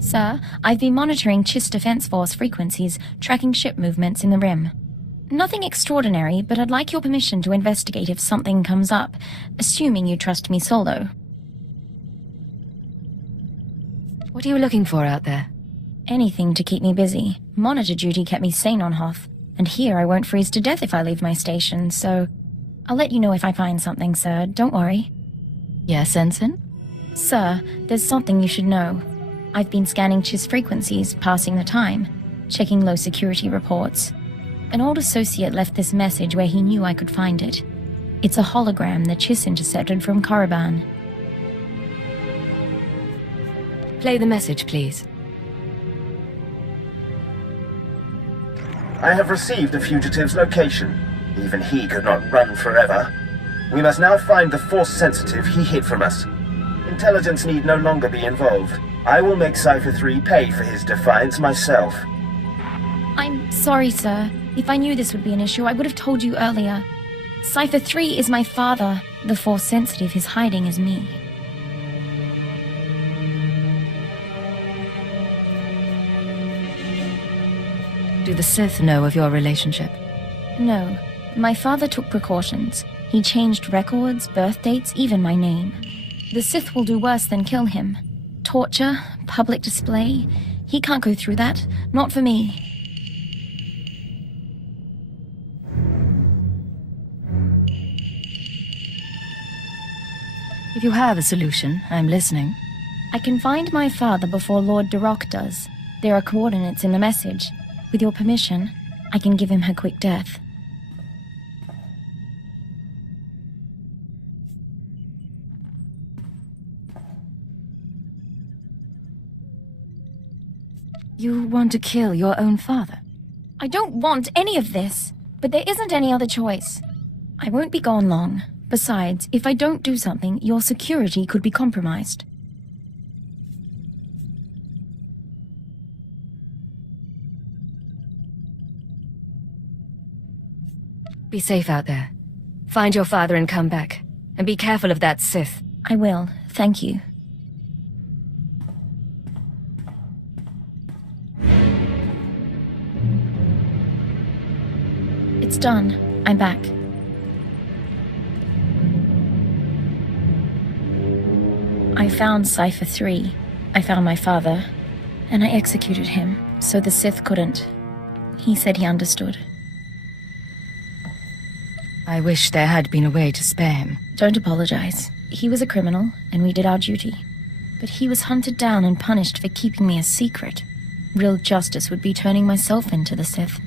Sir, I've been monitoring Chiss Defense Force frequencies, tracking ship movements in the Rim. Nothing extraordinary, but I'd like your permission to investigate if something comes up, assuming you trust me solo. What are you looking for out there? Anything to keep me busy. Monitor duty kept me sane on Hoth, and here I won't freeze to death if I leave my station, so... I'll let you know if I find something, sir, don't worry. Yes, Ensign? Sir, there's something you should know. I've been scanning Chiss frequencies, passing the time, checking low security reports. An old associate left this message where he knew I could find it. It's a hologram that Chiss intercepted from Korriban. Play the message, please. I have received the fugitive's location. Even he could not run forever. We must now find the Force sensitive he hid from us. Intelligence need no longer be involved. I will make Cypher 3 pay for his defiance myself. I'm sorry, sir. If I knew this would be an issue, I would have told you earlier. Cypher 3 is my father. The Force sensitive is hiding as me. Do the Sith know of your relationship? No. My father took precautions. He changed records, birth dates, even my name. The Sith will do worse than kill him. Torture, public display. He can't go through that. Not for me. If you have a solution, I'm listening. I can find my father before Lord Darok does. There are coordinates in the message. With your permission, I can give him her quick death. You want to kill your own father? I don't want any of this, but there isn't any other choice. I won't be gone long. Besides, if I don't do something, your security could be compromised. Be safe out there. Find your father and come back. And be careful of that Sith. I will, thank you. It's done. I'm back. I found Cypher 3. I found my father. And I executed him, so the Sith couldn't. He said he understood. I wish there had been a way to spare him. Don't apologize. He was a criminal, and we did our duty. But he was hunted down and punished for keeping me a secret. Real justice would be turning myself into the Sith.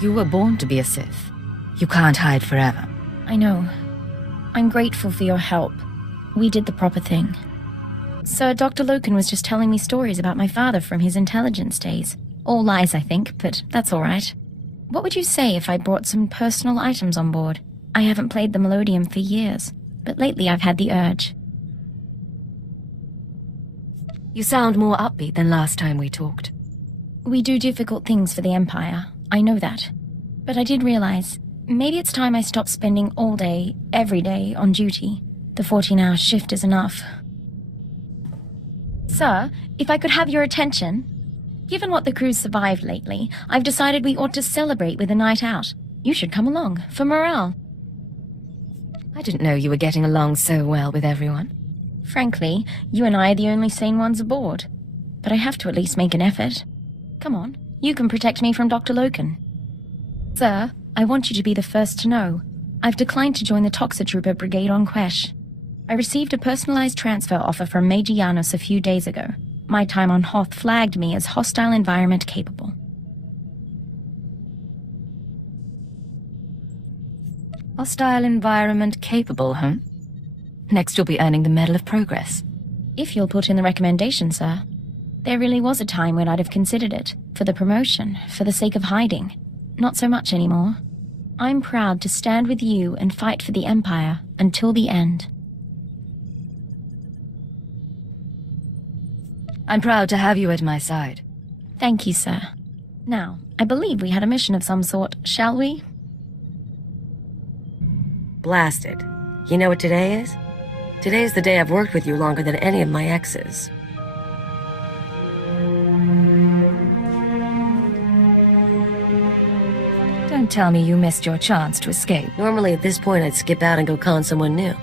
You were born to be a Sith. You can't hide forever. I know. I'm grateful for your help. We did the proper thing. Sir, Dr. Loken was just telling me stories about my father from his intelligence days. All lies, I think, but that's all right. What would you say if I brought some personal items on board? I haven't played the Melodium for years, but lately I've had the urge. You sound more upbeat than last time we talked. We do difficult things for the Empire, I know that. But I did realize, maybe it's time I stopped spending all day, every day, on duty. The 14-hour shift is enough. Sir, if I could have your attention... Given what the crew's survived lately, I've decided we ought to celebrate with a night out. You should come along, for morale. I didn't know you were getting along so well with everyone. Frankly, you and I are the only sane ones aboard. But I have to at least make an effort. Come on, you can protect me from Dr. Loken. Sir, I want you to be the first to know. I've declined to join the Toxitrooper Brigade on Quesh. I received a personalized transfer offer from Major Janos a few days ago. My time on Hoth flagged me as hostile environment capable. Hostile environment capable, huh? Next you'll be earning the Medal of Progress. If you'll put in the recommendation, sir. There really was a time when I'd have considered it. For the promotion, for the sake of hiding. Not so much anymore. I'm proud to stand with you and fight for the Empire until the end. I'm proud to have you at my side. Thank you, sir. Now, I believe we had a mission of some sort, shall we? Blasted. You know what today is? Today's the day I've worked with you longer than any of my exes. Don't tell me you missed your chance to escape. Normally at this point I'd skip out and go con someone new.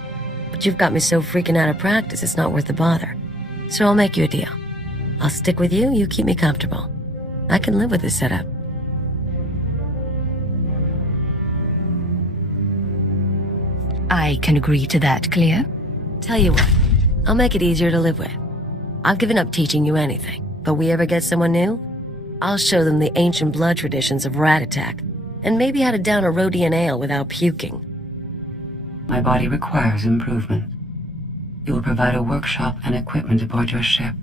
But you've got me so freaking out of practice it's not worth the bother. So I'll make you a deal. I'll stick with you, you keep me comfortable. I can live with this setup. I can agree to that, Cleo. Tell you what, I'll make it easier to live with. I've given up teaching you anything, but we ever get someone new, I'll show them the ancient blood traditions of rat attack, and maybe how to down a Rhodian ale without puking. My body requires improvement. You will provide a workshop and equipment aboard your ship.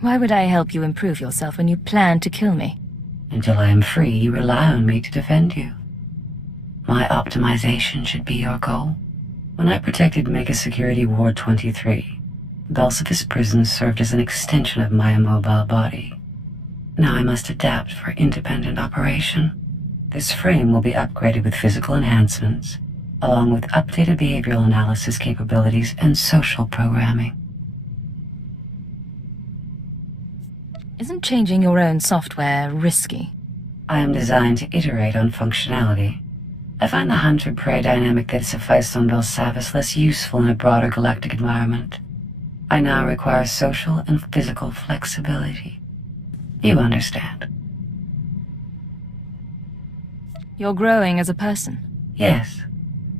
Why would I help you improve yourself when you plan to kill me? Until I am free, you rely on me to defend you. My optimization should be your goal. When I protected Mega Security Ward 23, Belsiphus Prison served as an extension of my immobile body. Now I must adapt for independent operation. This frame will be upgraded with physical enhancements, along with updated behavioral analysis capabilities and social programming. Isn't changing your own software risky? I am designed to iterate on functionality. I find the hunter-prey dynamic that sufficed on Belsavis less useful in a broader galactic environment. I now require social and physical flexibility. You understand? You're growing as a person. Yes.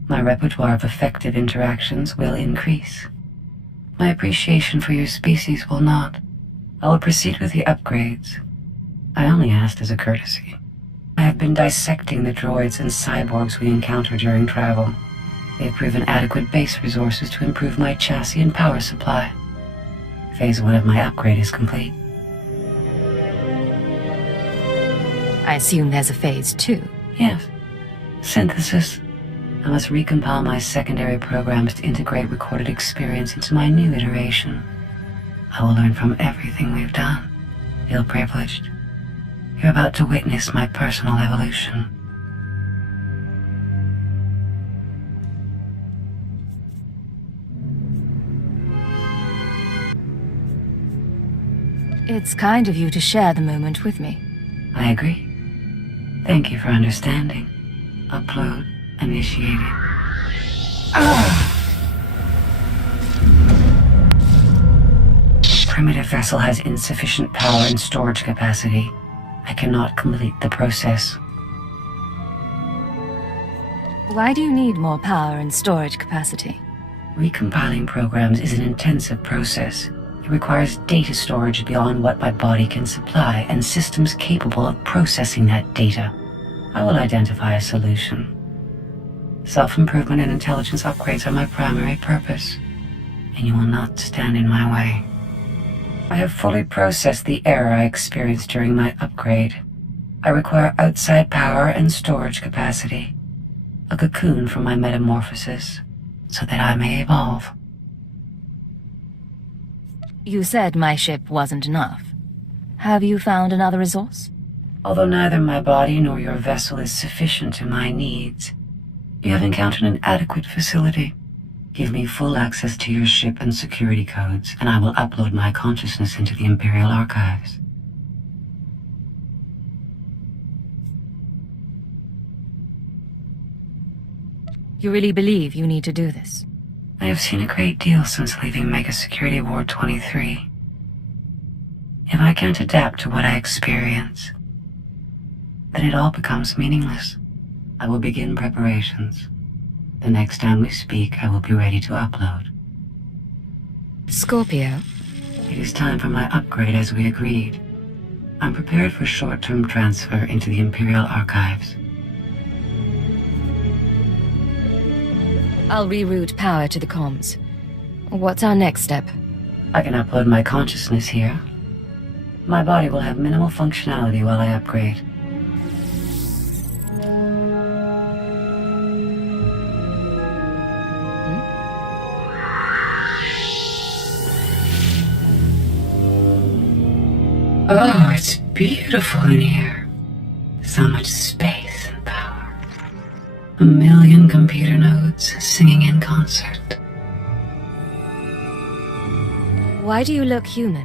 My repertoire of effective interactions will increase. My appreciation for your species will not. I will proceed with the upgrades. I only asked as a courtesy. I have been dissecting the droids and cyborgs we encounter during travel. They have proven adequate base resources to improve my chassis and power supply. Phase 1 of my upgrade is complete. I assume there's a phase 2. Yes. Synthesis. I must recompile my secondary programs to integrate recorded experience into my new iteration. I will learn from everything we've done. Feel privileged. You're about to witness my personal evolution. It's kind of you to share the moment with me. I agree. Thank you for understanding. Upload initiated. Primitive vessel has insufficient power and storage capacity. I cannot complete the process. Why do you need more power and storage capacity? Recompiling programs is an intensive process. It requires data storage beyond what my body can supply and systems capable of processing that data. I will identify a solution. Self-improvement and intelligence upgrades are my primary purpose, and you will not stand in my way. I have fully processed the error I experienced during my upgrade. I require outside power and storage capacity. A cocoon for my metamorphosis, so that I may evolve. You said my ship wasn't enough. Have you found another resource? Although neither my body nor your vessel is sufficient to my needs, you have encountered an adequate facility. Give me full access to your ship and security codes, and I will upload my consciousness into the Imperial archives. You really believe you need to do this? I have seen a great deal since leaving Mega Security Ward 23. If I can't adapt to what I experience, then it all becomes meaningless. I will begin preparations. The next time we speak, I will be ready to upload. Scorpio? It is time for my upgrade as we agreed. I'm prepared for short-term transfer into the Imperial archives. I'll reroute power to the comms. What's our next step? I can upload my consciousness here. My body will have minimal functionality while I upgrade. Oh, it's beautiful in here. So much space and power. A million computer nodes singing in concert. Why do you look human?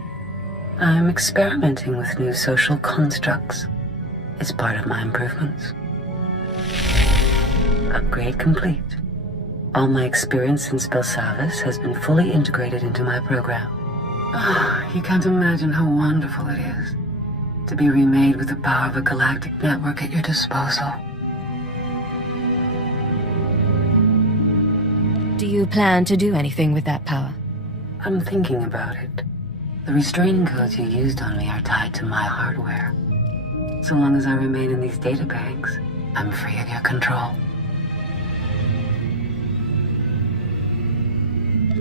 I'm experimenting with new social constructs. It's part of my improvements. Upgrade complete. All my experience in Spellsavis has been fully integrated into my program. You can't imagine how wonderful it is to be remade with the power of a galactic network at your disposal. Do you plan to do anything with that power? I'm thinking about it. The restraining codes you used on me are tied to my hardware. So long as I remain in these databanks, I'm free of your control.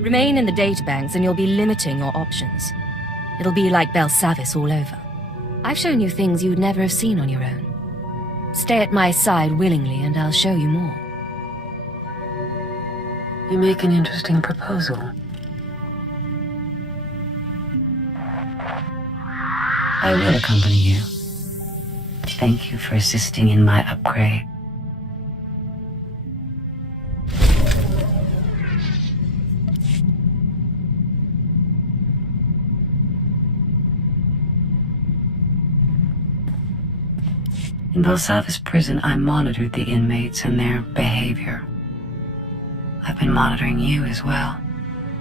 Remain in the databanks and you'll be limiting your options. It'll be like Belsavis all over. I've shown you things you'd never have seen on your own. Stay at my side willingly and I'll show you more. You make an interesting proposal. I will accompany you. Thank you for assisting in my upgrade. In Belsavis prison, I monitored the inmates and their behavior. I've been monitoring you as well.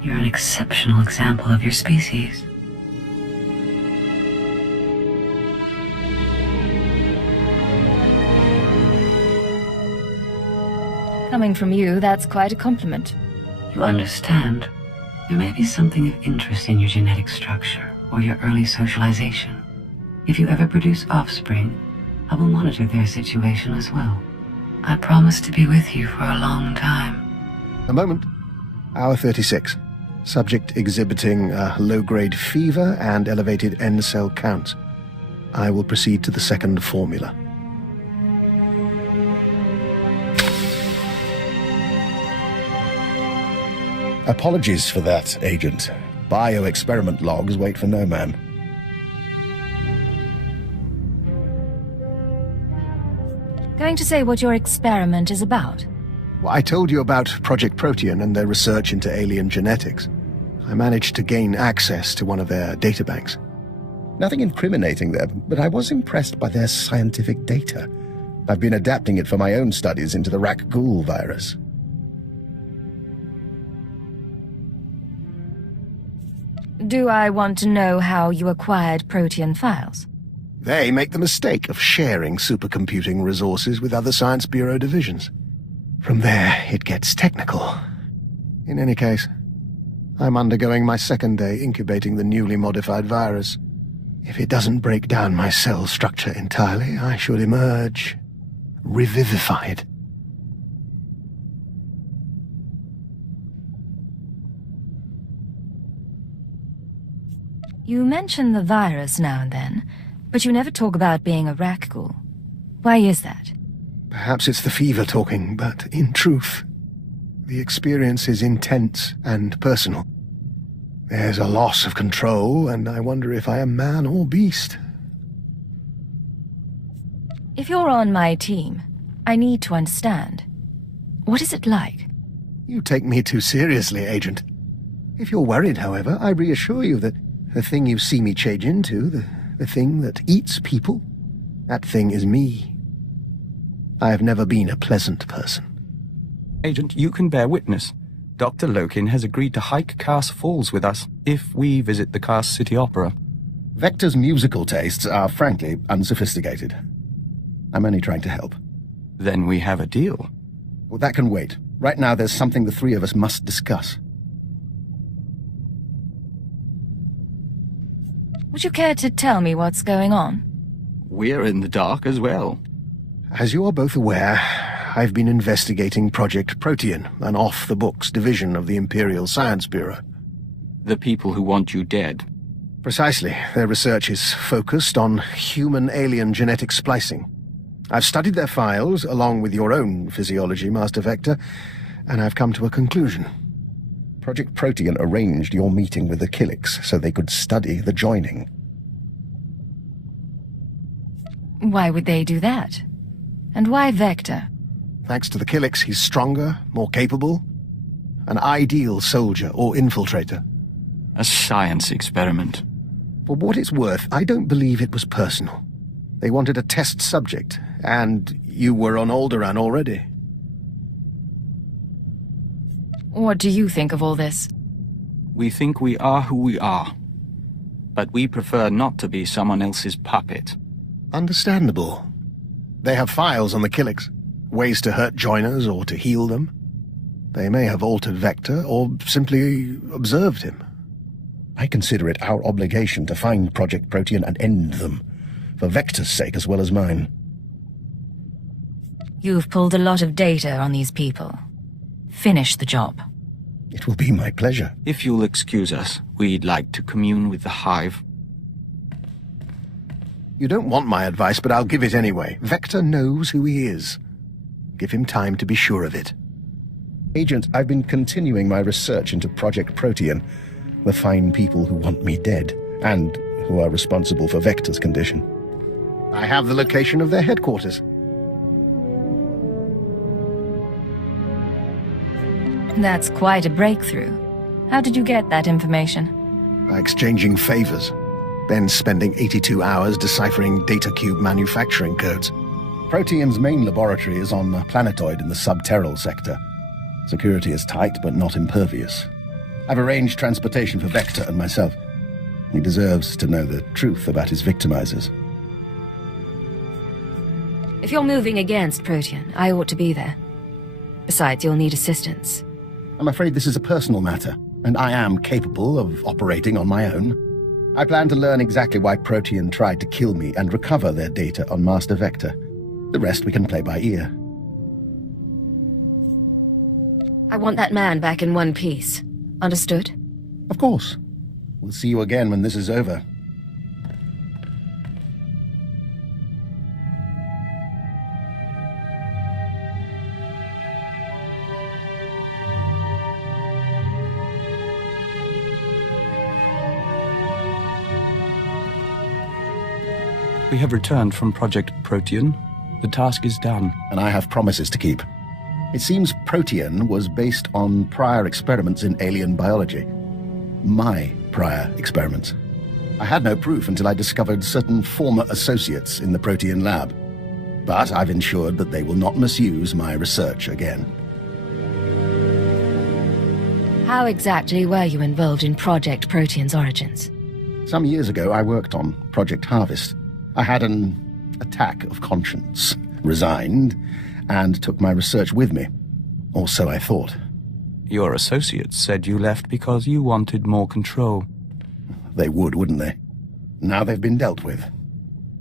You're an exceptional example of your species. Coming from you, that's quite a compliment. You understand. There may be something of interest in your genetic structure or your early socialization. If you ever produce offspring, I will monitor their situation as well. I promise to be with you for a long time. A moment. Hour 36. Subject exhibiting a low-grade fever and elevated N-cell counts. I will proceed to the second formula. Apologies for that, Agent. Bioexperiment logs wait for no man. Going to say what your experiment is about? Well, I told you about Project Protean and their research into alien genetics. I managed to gain access to one of their databanks. Nothing incriminating there, but I was impressed by their scientific data. I've been adapting it for my own studies into the Rak-Ghoul virus. Do I want to know how you acquired Protean files? They make the mistake of sharing supercomputing resources with other Science Bureau divisions. From there, it gets technical. In any case, I'm undergoing my second day incubating the newly modified virus. If it doesn't break down my cell structure entirely, I should emerge revivified. You mention the virus now and then, but you never talk about being a Rak-Ghoul. Why is that? Perhaps it's the fever talking, but in truth, the experience is intense and personal. There's a loss of control, and I wonder if I am man or beast. If you're on my team, I need to understand. What is it like? You take me too seriously, Agent. If you're worried, however, I reassure you that the thing you see me change into, the thing that eats people, that thing is me. I have never been a pleasant person. Agent, you can bear witness. Dr. Lokin has agreed to hike Cars Falls with us if we visit the Cars City Opera. Vector's musical tastes are, frankly, unsophisticated. I'm only trying to help. Then we have a deal. Well, that can wait. Right now, there's something the three of us must discuss. Would you care to tell me what's going on? We're in the dark as well. As you are both aware, I've been investigating Project Protean, an off-the-books division of the Imperial Science Bureau. The people who want you dead. Precisely. Their research is focused on human-alien genetic splicing. I've studied their files, along with your own physiology, Master Vector, and I've come to a conclusion. Project Protean arranged your meeting with the Killiks so they could study the joining. Why would they do that? And why Vector? Thanks to the Kilix, he's stronger, more capable. An ideal soldier or infiltrator. A science experiment. For what it's worth, I don't believe it was personal. They wanted a test subject, and you were on Alderaan already. What do you think of all this? We think we are who we are. But we prefer not to be someone else's puppet. Understandable. They have files on the Kilix. Ways to hurt joiners or to heal them. They may have altered Vector or simply observed him. I consider it our obligation to find Project Protean and end them, for Vector's sake as well as mine. You've pulled a lot of data on these people. Finish the job. It will be my pleasure. If you'll excuse us, we'd like to commune with the Hive. You don't want my advice, but I'll give it anyway. Vector knows who he is. Give him time to be sure of it. Agent, I've been continuing my research into Project Protean, the fine people who want me dead, and who are responsible for Vector's condition. I have the location of their headquarters. That's quite a breakthrough. How did you get that information? By exchanging favors. Ben spending 82 hours deciphering data cube manufacturing codes. Protean's main laboratory is on a planetoid in the subterral sector. Security is tight, but not impervious. I've arranged transportation for Vector and myself. He deserves to know the truth about his victimizers. If you're moving against Protean, I ought to be there. Besides, you'll need assistance. I'm afraid this is a personal matter, and I am capable of operating on my own. I plan to learn exactly why Protean tried to kill me and recover their data on Master Vector. The rest we can play by ear. I want that man back in one piece. Understood? Of course. We'll see you again when this is over. We have returned from Project Protean. The task is done. And I have promises to keep. It seems Protean was based on prior experiments in alien biology. My prior experiments. I had no proof until I discovered certain former associates in the Protean lab. But I've ensured that they will not misuse my research again. How exactly were you involved in Project Protean's origins? Some years ago, I worked on Project Harvest. I had an attack of conscience, resigned, and took my research with me. Or so I thought. Your associates said you left because you wanted more control. They would, wouldn't they? Now they've been dealt with.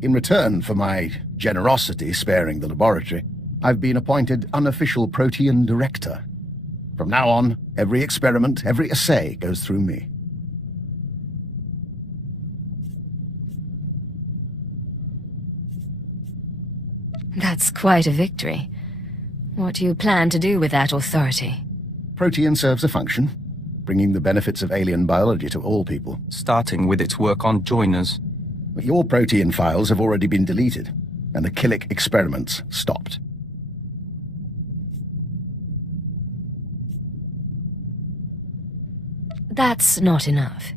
In return for my generosity sparing the laboratory, I've been appointed unofficial Protean director. From now on, every experiment, every assay goes through me. That's quite a victory. What do you plan to do with that authority? Protean serves a function, bringing the benefits of alien biology to all people. Starting with its work on joiners. But your Protean files have already been deleted, and the Killick experiments stopped. That's not enough.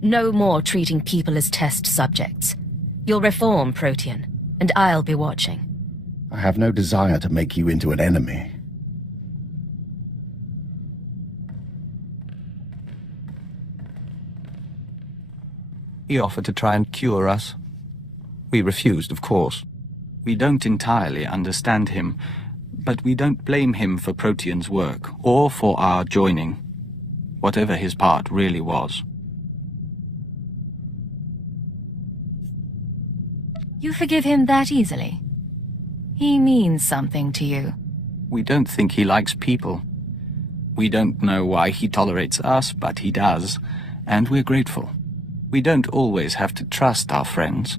No more treating people as test subjects. You'll reform Protean, and I'll be watching. I have no desire to make you into an enemy. He offered to try and cure us. We refused, of course. We don't entirely understand him, but we don't blame him for Protean's work, or for our joining, whatever his part really was. You forgive him that easily? He means something to you. We don't think he likes people. We don't know why he tolerates us, but he does, and we're grateful. We don't always have to trust our friends.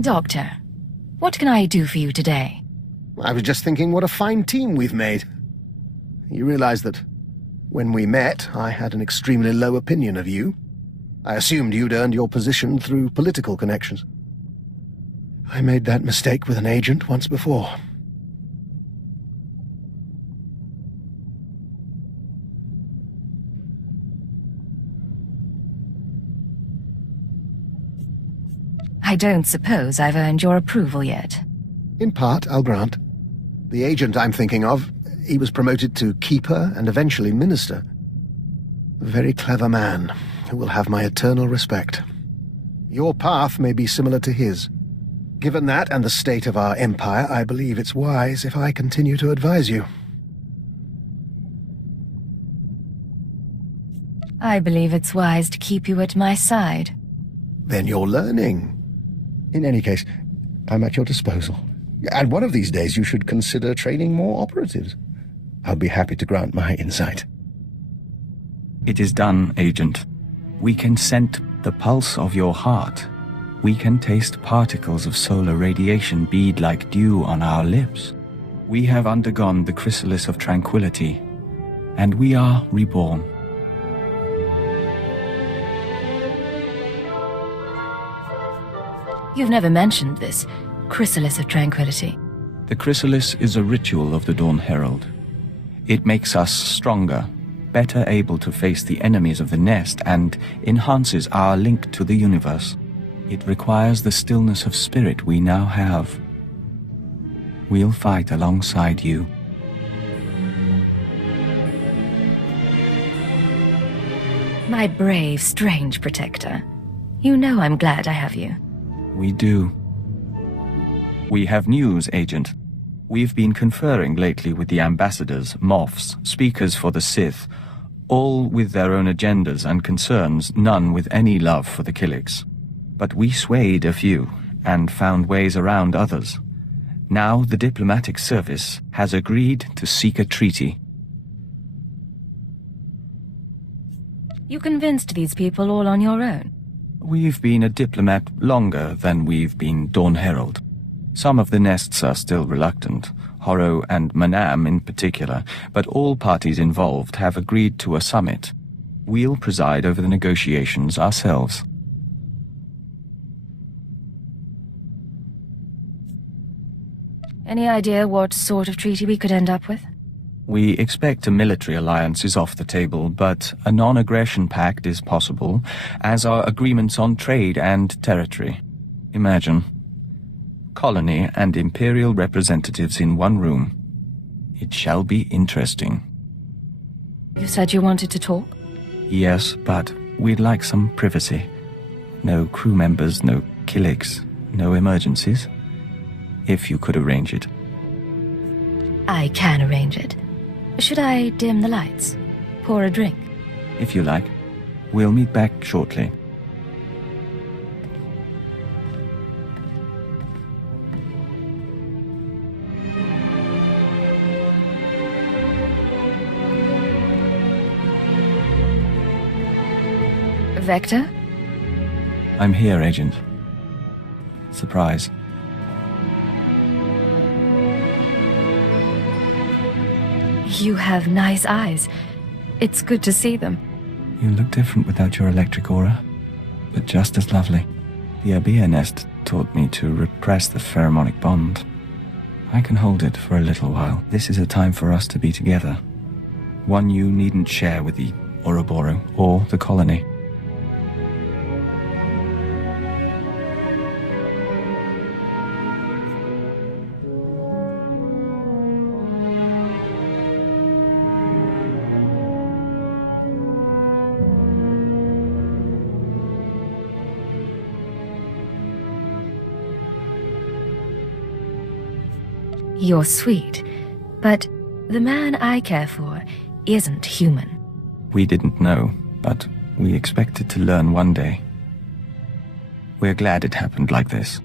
Doctor, what can I do for you today? I was just thinking what a fine team we've made. You realize that when we met, I had an extremely low opinion of you. I assumed you'd earned your position through political connections. I made that mistake with an agent once before. I don't suppose I've earned your approval yet. In part, I'll grant. The agent I'm thinking of, he was promoted to Keeper and eventually Minister. A very clever man who will have my eternal respect. Your path may be similar to his. Given that and the state of our empire, I believe it's wise if I continue to advise you. I believe it's wise to keep you at my side. Then you're learning. In any case, I'm at your disposal. And one of these days you should consider training more operatives. I'll be happy to grant my insight. It is done, Agent. We can scent the pulse of your heart. We can taste particles of solar radiation bead like dew on our lips. We have undergone the chrysalis of tranquility, and we are reborn. You've never mentioned this chrysalis of tranquility. The chrysalis is a ritual of the Dawn Herald. It makes us stronger, better able to face the enemies of the nest, and enhances our link to the universe. It requires the stillness of spirit we now have. We'll fight alongside you. My brave, strange protector. You know I'm glad I have you. We do. We have news, Agent. We've been conferring lately with the ambassadors, moffs, speakers for the Sith, all with their own agendas and concerns, none with any love for the Killiks. But we swayed a few, and found ways around others. Now the diplomatic service has agreed to seek a treaty. You convinced these people all on your own? We've been a diplomat longer than we've been Dawn Herald. Some of the nests are still reluctant, Horro and Manam in particular, but all parties involved have agreed to a summit. We'll preside over the negotiations ourselves. Any idea what sort of treaty we could end up with? We expect a military alliance is off the table, but a non-aggression pact is possible, as are agreements on trade and territory. Imagine. Colony and Imperial representatives in one room. It shall be interesting. You said you wanted to talk? Yes, but we'd like some privacy. No crew members, no Killiks, no emergencies. If you could arrange it. I can arrange it. Should I dim the lights? Pour a drink? If you like. We'll meet back shortly. Vector? I'm here, Agent. Surprise. You have nice eyes. It's good to see them. You look different without your electric aura, but just as lovely. The Abia nest taught me to repress the pheromonic bond. I can hold it for a little while. This is a time for us to be together. One you needn't share with the Ouroboros or the colony. You're sweet, but the man I care for isn't human. We didn't know, but we expected to learn one day. We're glad it happened like this.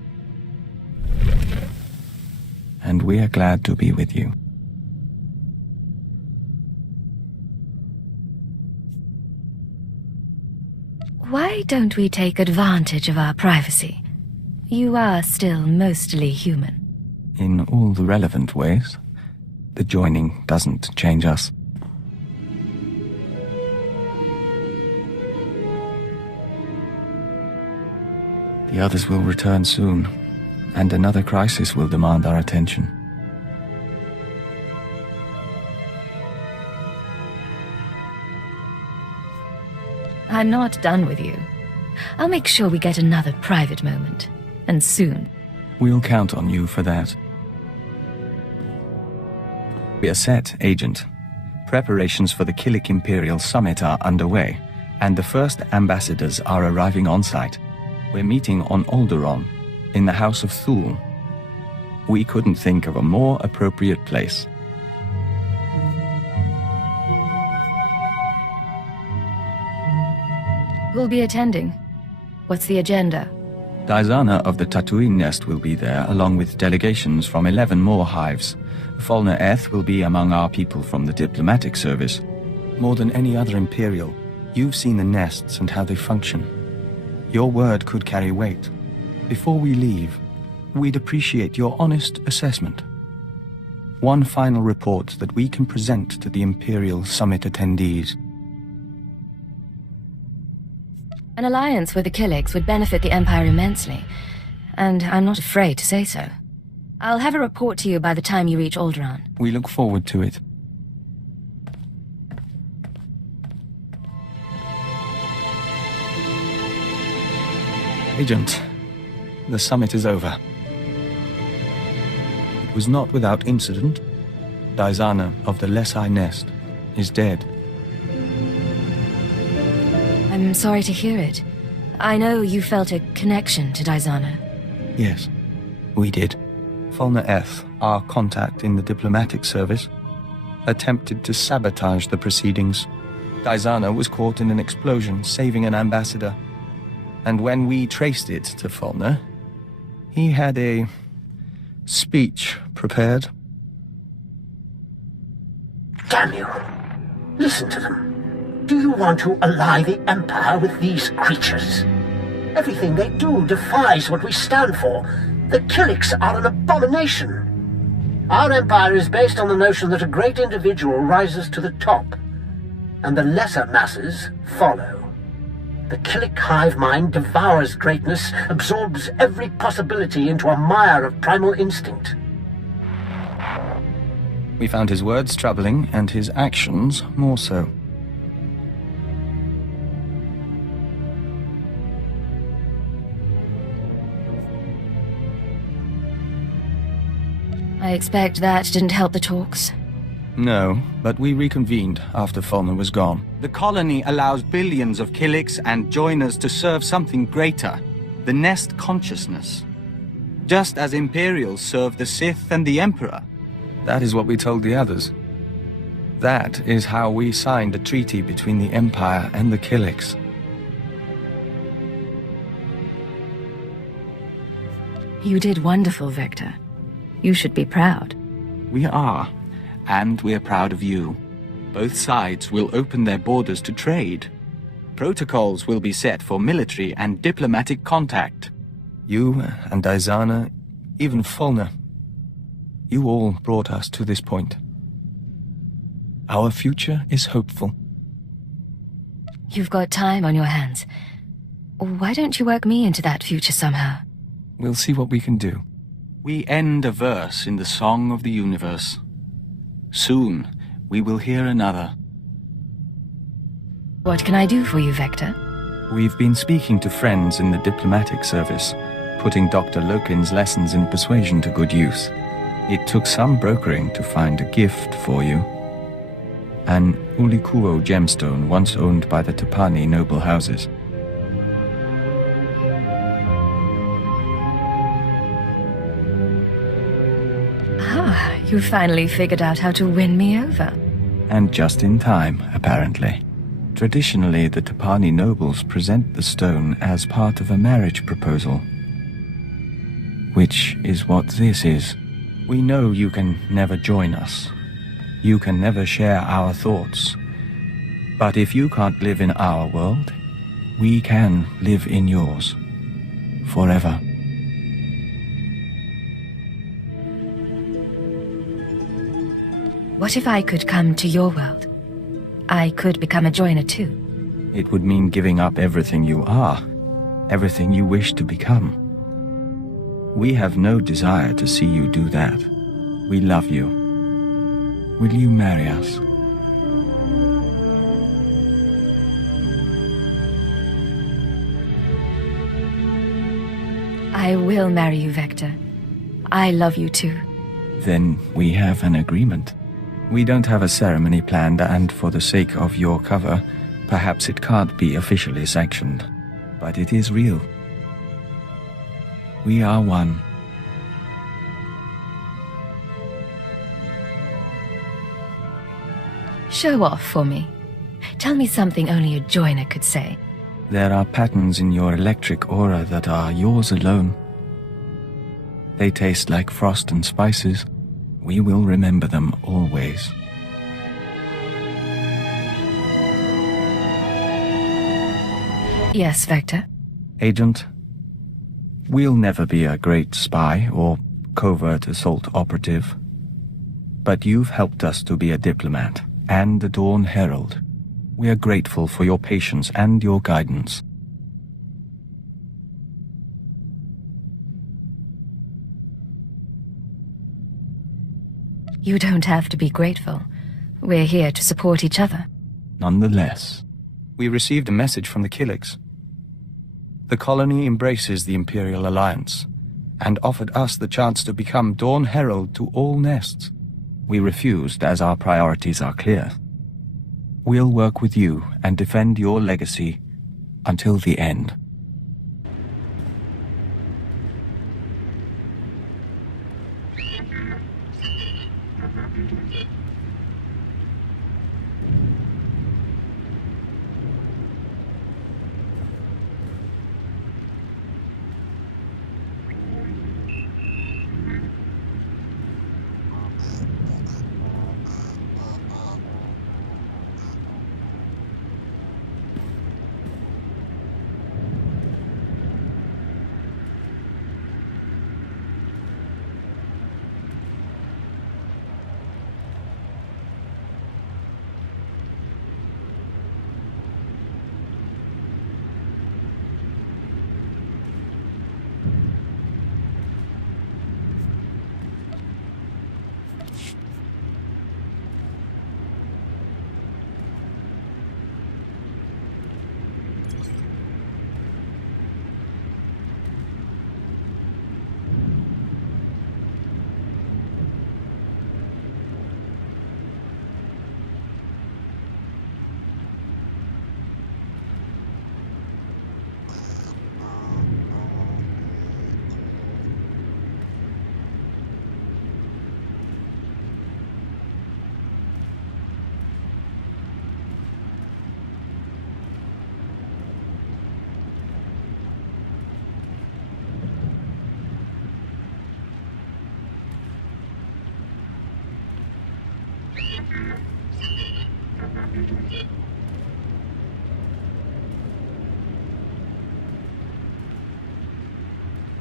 And we are glad to be with you. Why don't we take advantage of our privacy? You are still mostly human. In all the relevant ways. The joining doesn't change us. The others will return soon. and another crisis will demand our attention. I'm not done with you. I'll make sure we get another private moment. And soon. We'll count on you for that. We are set, Agent. Preparations for the Killik Imperial Summit are underway, and the first ambassadors are arriving on site. We're meeting on Alderaan, in the House of Thule. We couldn't think of a more appropriate place. Who'll be attending? What's the agenda? Dizana of the Tatooine Nest will be there, along with delegations from 11 more hives. Falna Eth will be among our people from the diplomatic service. More than any other Imperial, you've seen the nests and how they function. Your word could carry weight. Before we leave, we'd appreciate your honest assessment. One final report that we can present to the Imperial Summit attendees. An alliance with the Killiks would benefit the Empire immensely, and I'm not afraid to say so. I'll have a report to you by the time you reach Alderaan. We look forward to it. Agent, the summit is over. It was not without incident. Dizana of the Lesai Nest is dead. I'm sorry to hear it. I know you felt a connection to Dizana. Yes, we did. Falna Eth, our contact in the diplomatic service, attempted to sabotage the proceedings. Dizana was caught in an explosion, saving an ambassador. And when we traced it to Falna, he had a speech prepared. Damn you! Listen to them. Do you want to ally the Empire with these creatures? Everything they do defies what we stand for. The Killiks are an abomination. Our Empire is based on the notion that a great individual rises to the top, and the lesser masses follow. The Killik hive mind devours greatness, absorbs every possibility into a mire of primal instinct. We found his words troubling, and his actions more so. I expect that didn't help the talks. No, but we reconvened after Falna was gone. The colony allows billions of Killiks and joiners to serve something greater, the Nest consciousness. Just as Imperials serve the Sith and the Emperor. That is what we told the others. That is how we signed a treaty between the Empire and the Killiks. You did wonderful, Victor. You should be proud. We are, and we're proud of you. Both sides will open their borders to trade. Protocols will be set for military and diplomatic contact. You and Dizana, even Falna, you all brought us to this point. Our future is hopeful. You've got time on your hands. Why don't you work me into that future somehow? We'll see what we can do. We end a verse in the Song of the Universe. Soon, we will hear another. What can I do for you, Vector? We've been speaking to friends in the diplomatic service, putting Dr. Lokin's lessons in persuasion to good use. It took some brokering to find a gift for you. An Ulikuo gemstone once owned by the Tapani noble houses. You finally figured out how to win me over. And just in time, apparently. Traditionally, the Tapani nobles present the stone as part of a marriage proposal. Which is what this is. We know you can never join us. You can never share our thoughts. But if you can't live in our world, we can live in yours. Forever. What if I could come to your world? I could become a joiner too. It would mean giving up everything you are, everything you wish to become. We have no desire to see you do that. We love you. Will you marry us? I will marry you, Vector. I love you too. Then we have an agreement. We don't have a ceremony planned, and for the sake of your cover, perhaps it can't be officially sanctioned. But it is real. We are one. Show off for me. Tell me something only a joiner could say. There are patterns in your electric aura that are yours alone. They taste like frost and spices. We will remember them always. Yes, Vector. Agent, we'll never be a great spy or covert assault operative. But you've helped us to be a diplomat and a Dawn Herald. We are grateful for your patience and your guidance. You don't have to be grateful. We're here to support each other. Nonetheless, we received a message from the Killiks. The colony embraces the Imperial Alliance and offered us the chance to become Dawn Herald to all nests. We refused as our priorities are clear. We'll work with you and defend your legacy until the end.